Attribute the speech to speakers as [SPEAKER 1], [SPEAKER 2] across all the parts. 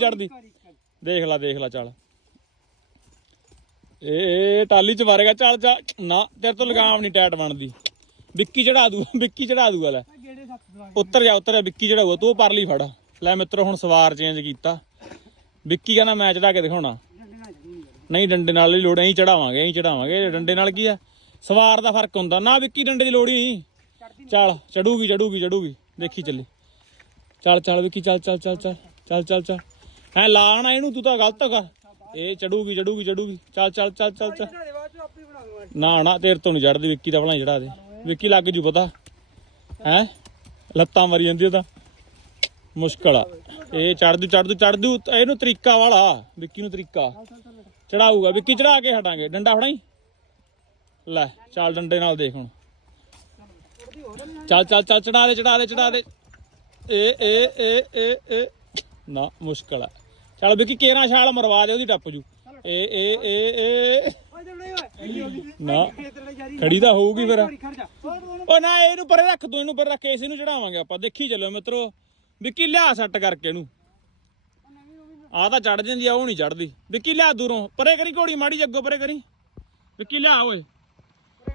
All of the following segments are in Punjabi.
[SPEAKER 1] ਚੜਦੀ ਦੇਖ ਲੈ ਦੇਖ ਲੈ ਚੱਲ। ਇਹ ਟਾਲੀ ਚ ਮਾਰੇਗਾ ਚੱਲ ਚੱਲ ਨਾ, ਤੇਰੇ ਤੋਂ ਲਗਾਮ ਨਹੀਂ ਟੈਟ ਬਣਦੀ। ਵਿੱਕੀ ਚੜਾ ਦੂ, ਵਿੱਕੀ ਚੜਾ ਦੂਗਾ ਲੈ ਉੱਤਰ ਜਾ ਉੱਤਰ ਜਾ, ਵਿੱਕੀ ਚੜਾਊਗਾ। ਤੂੰ ਪਰਲੀ ਫੜ। ਲੈ ਮਿੱਤਰੋ, ਹੁਣ ਸਵਾਰ ਚੇਂਜ ਕੀਤਾ। ਵਿੱਕੀ ਕਹਿੰਦਾ, ਮੈਂ ਚੜਾ ਕੇ ਦਿਖਾਉਣਾ। ਨਹੀਂ, ਡੰਡੇ ਨਾਲ ਹੀ ਲੋੜ, ਐਂ ਚੜਾਵਾਂਗੇ ਐਂ ਚੜਾਵਾਂਗੇ। ਡੰਡੇ ਨਾਲ ਕੀ ਆ? ਸਵਾਰ ਦਾ ਫ਼ਰਕ ਹੁੰਦਾ। ਨਾ ਵਿੱਕੀ ਡੰਡੇ ਦੀ ਲੋੜ ਹੀ ਨਹੀਂ। ਚੱਲ, ਚੜੂਗੀ ਚੜੂਗੀ ਚੜੂਗੀ। ਦੇਖੀ ਚੱਲੀ। ਚੱਲ ਚੱਲ ਵਿੱਕੀ, ਚੱਲ ਚੱਲ ਚੱਲ ਚੱਲ ਚੱਲ ਚੱਲ ਚੱਲ। ਐ ਲਾਣਾ ਇਹਨੂੰ, ਤੂੰ ਤਾਂ ਗਲਤ ਕਰ। ਇਹ ਚੜੂਗੀ ਚੜੂਗੀ ਚੜੂਗੀ। ਚੱਲ ਚੱਲ ਚੱਲ ਚੱਲ ਚੱਲ। ਨਾ ਨਾ, ਤੇਰੇ ਤੋਂ ਨਹੀਂ ਚੜਦੀ ਵਿੱਕੀ ਦਾ ਭਲਾ ਚੜਾ ਦੇ ਵਿੱਕੀ ਲੱਗ ਜੂ ਪਤਾ। ਹੈ? ਲੱਤਾਂ ਮਰੀ ਜਾਂਦੀ ਉਹਦਾ ਮੁਸ਼ਕਲ ਆ। ਇਹ ਚੜ ਦੂ ਚੜ ਦੂ ਚੜ ਦੂ ਇਹਨੂੰ ਤਰੀਕਾ ਵਾਲਾ। ਵਿੱਕੀ ਨੂੰ ਤਰੀਕਾ। ਚੜਾਊਗਾ ਵਿੱਕੀ ਚੜਾ ਕੇ ਹਟਾਂਗੇ। ਡੰਡਾ ਫੜਾਈ? ਲੈ, ਚੱਲ ਡੰਡੇ ਨਾਲ ਦੇਖ ਹੁਣ। ਚੱਲ ਚੱਲ ਚੱਲ ਚੜਾ ਦੇ ਚੜਾ ਦੇ ਚੜਾ ਦੇ। ਏ ਏ ਏ ਏ ਏ ਨਾ, ਮੁਸ਼ਕਲ ਆ। ਚੱਲ ਵਿੱਕੀ ਕੇਰਾ ਛਾਲ ਮਰਵਾ ਦੇ, ਉਹਦੀ ਟੱਪ ਜੂ। ਏ ਏ ਏ ਏ। ਨਾ, ਖੜੀ ਤਾਂ ਹੋਊਗੀ ਫਿਰ। ਉਹ ਨਾ, ਇਹਨੂੰ ਪਰੇ ਰੱਖ ਦੋ ਇਹਨੂੰ ਪਰੇ ਰੱਖ ਕੇ ਇਸ ਨੂੰ ਚੜਾਵਾਂਗੇ ਆਪਾਂ। ਦੇਖੀ ਚੱਲੋ ਮਿੱਤਰੋ, ਵਿੱਕੀ ਲਿਆ ਸੱਟ ਕਰਕੇ ਇਹਨੂੰ। ਆ ਤਾਂ ਚੜ ਜਾਂਦੀ ਆ, ਉਹ ਨਹੀਂ ਚੜਦੀ। ਵਿੱਕੀ ਲਿਆ ਦੂਰੋਂ, ਪਰੇ ਕਰੀ ਘੋੜੀ, ਮਾੜੀ ਜੱਗੋ ਪਰੇ ਕਰੀ। ਵਿੱਕੀ ਲਿਆ, ਓਏ।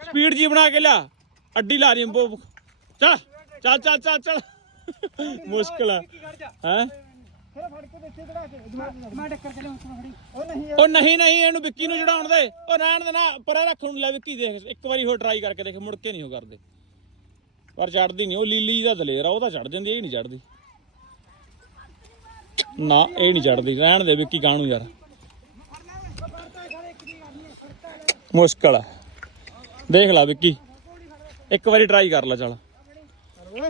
[SPEAKER 1] ਸਪੀਡ ਜੀ ਬਣਾ ਕੇ ਲਿਆ। ਅੱਡੀ ਲਾ ਰਹੀ ਅੰਬੋ ਚੱਲ ਚੱਲ ਚੱਲ ਚੱਲ ਚੱਲ। ਮੁਸ਼ਕਲ ਆ। ਹੈ?
[SPEAKER 2] ਫਿਰ ਮੈਂ ਟੱਕਰ ਚਲੇ ਉਸ ਨੂੰ ਖੜੀ ਉਹ ਨਹੀਂ
[SPEAKER 1] ਉਹ ਨਹੀਂ ਨਹੀਂ ਇਹਨੂੰ ਵਿੱਕੀ ਨੂੰ ਚੜਾਉਣ ਦੇ। ਉਹ ਰਹਿਣ ਦੇ ਨਾ, ਪਰੇ ਰੱਖ ਨੂੰ ਲੈ ਵਿੱਕੀ ਦੇਖ, ਇੱਕ ਵਾਰੀ ਹੋਰ ਟਰਾਈ ਕਰਕੇ ਦੇਖ, ਮੁੜ ਕੇ ਨਹੀਂ ਉਹ ਕਰਦੇ। ਪਰ ਚੜਦੀ ਨਹੀਂ, ਉਹ ਲੀਲੀ ਦਾ ਦਲੇਰ ਆ, ਉਹ ਤਾਂ ਚੜ ਜਾਂਦੀ ਇਹ ਨਹੀਂ ਚੜਦੀ। ਨਾ, ਇਹ ਨਹੀਂ ਚੜਦੀ, ਰਹਿਣ ਦੇ ਵਿੱਕੀ ਕਾਹਨੂੰ ਯਾਰ। ਮੁਸ਼ਕਲ ਆ। ਦੇਖ ਲੈ ਵਿੱਕੀ, ਇੱਕ ਵਾਰੀ ਟਰਾਈ ਕਰ ਲੈ ਚਲ।
[SPEAKER 2] ਓਏ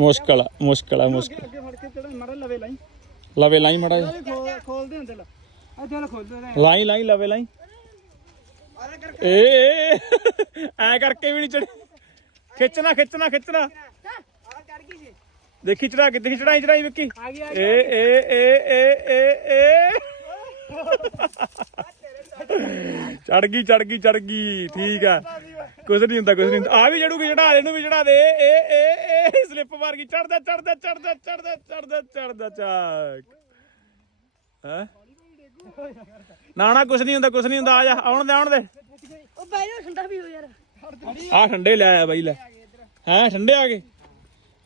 [SPEAKER 1] ਮੁਸ਼ਕਲ ਆ ਮੁਸ਼ਕਲ ਆ, ਮੁਸ਼ਕਲ
[SPEAKER 2] ਮੜਾ ਲਵੇ ਲਾਈ।
[SPEAKER 1] ਲਵੇ ਲਾਈ ਮੜਾ
[SPEAKER 2] ਖੋਲਦੇ ਹੁੰਦੇ ਲਾ। ਆ
[SPEAKER 1] ਲਾਈ ਲਾਈ ਲਵੇ ਲਾਈ। ਏ ਐ ਕਰਕੇ ਵੀ ਨਹੀਂ ਚੜ ਖਿੱਚਣਾ ਖਿੱਚਣਾ ਖਿੱਚਣਾ। ਦੇਖੀ ਚੜਾ ਕੇ ਦੇਖੀ ਚੜਾਈ ਚੜਾਈ ਵਿੱਕੀ। ਏ ਏ ਏ ਏ ਏ ਏ। ਚੜ ਗਈ ਚੜ ਗਈ ਚੜ ਗਈ। ਠੀਕ ਆ। ਕੁਝ ਨਹੀਂ ਹੁੰਦਾ ਕੁਝ ਨਹੀਂ ਹੁੰਦਾ। ਆ ਵੀ ਜੜੂਗੀ ਚੜਾ ਦੇ ਇਹਨੂੰ ਵੀ ਚੜਾ ਦੇ। ਏ ਏ। ਏ ਸਲਿੱਪ ਮਾਰ ਗਈ। ਚੜਦਾ ਚੜਦਾ ਚੜਦਾ ਚੜਦਾ ਚੜਦਾ ਚੜਦਾ ਚੱਕ। ਹੈ? ਨਾ ਨਾ ਕੁਝ ਨਹੀਂ ਹੁੰਦਾ ਕੁਝ ਨਹੀਂ ਹੁੰਦਾ ਆ ਜਾ ਆਉਣ ਦੇ ਆਉਣ ਦੇ।
[SPEAKER 3] ਉਹ ਬਹਿ ਜਾ ਠੰਡਾ ਵੀ ਹੋ ਯਾਰ।
[SPEAKER 1] ਆ ਠੰਡੇ ਲੈ ਆਇਆ ਬਾਈ ਲੈ। ਹੈ ਠੰਡੇ ਆ ਗਏ?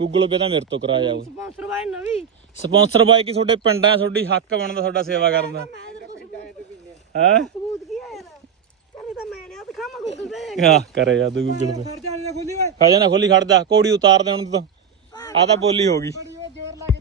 [SPEAKER 1] ਗੂਗਲ ਪੇ ਤਾਂ ਮੇਰੇ ਤੋਂ ਕਰਾਇਆ ਉਹ
[SPEAKER 3] ਸਪਾਂਸਰ ਬਾਈ ਨਵੀਂ।
[SPEAKER 1] ਸਪਾਂਸਰ ਬਾਈ ਕੀ ਤੁਹਾਡੇ ਪਿੰਡਾਂ ਤੁਹਾਡੀ ਹੱਕ ਬਣਦਾ ਤੁਹਾਡਾ ਸੇਵਾ ਕਰਨ ਦਾ। ਹੈ?
[SPEAKER 3] ਸਬੂਤ ਕੀ ਆ ਯਾਰ? ਕਰੇ ਤਾਂ ਮੈਂ ਨੇ ਦਿਖਾਵਾਂ ਗੂਗਲ ਤੇ।
[SPEAKER 1] ਆ ਕਰੇ ਜਾ ਤੂੰ ਗੂਗਲ ਪੇ
[SPEAKER 2] ਖੜ ਜਾ ਖੋਲੀ
[SPEAKER 1] ਖੋਲੀ ਖੜਦਾ ਕੋੜੀ ਉਤਾਰ ਦੇ ਹੁਣ ਤੂੰ। ਆ ਤਾਂ ਬੋਲੀ ਹੋ ਗਈ।